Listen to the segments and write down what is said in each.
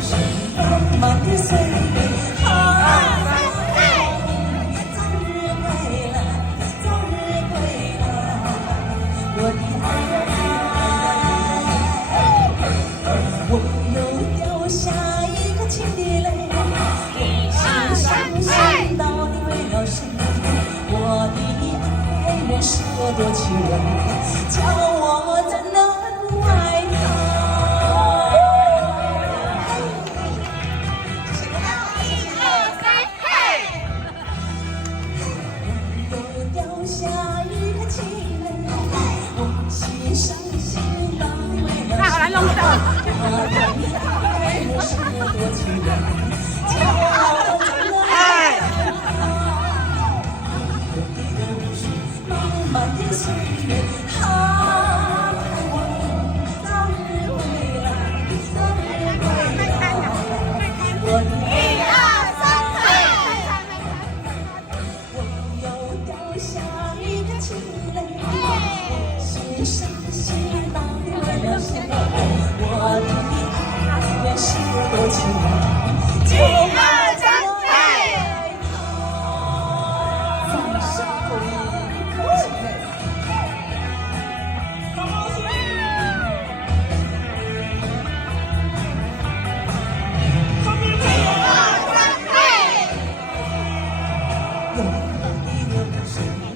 是浪漫的岁月。早日归来，早日归来，我的爱。我又掉下一颗情的泪，我心伤到底为了谁？我的爱人是多情人，叫我怎能不爱他？我又掉下一颗情泪，我心伤心到底为了谁？我的爱人是多情人，叫我怎能爱他？浪漫的岁月，盼望早日归来，早日归来。我的1、2、3，我又掉下一颗情泪，心伤心到底为了谁？我的爱人是多情人，就爱在爱他。放手一颗情泪。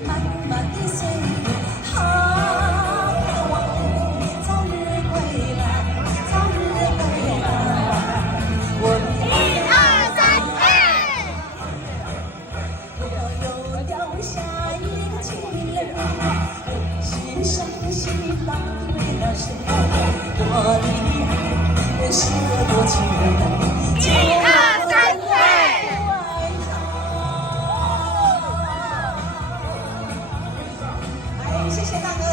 漫漫的岁月，盼望早日归来，早日归来。我的1、2、3，我又掉下一颗情泪，心伤心到底为了谁？我的爱人是多情人，就我怎能不爱他？谢谢大家。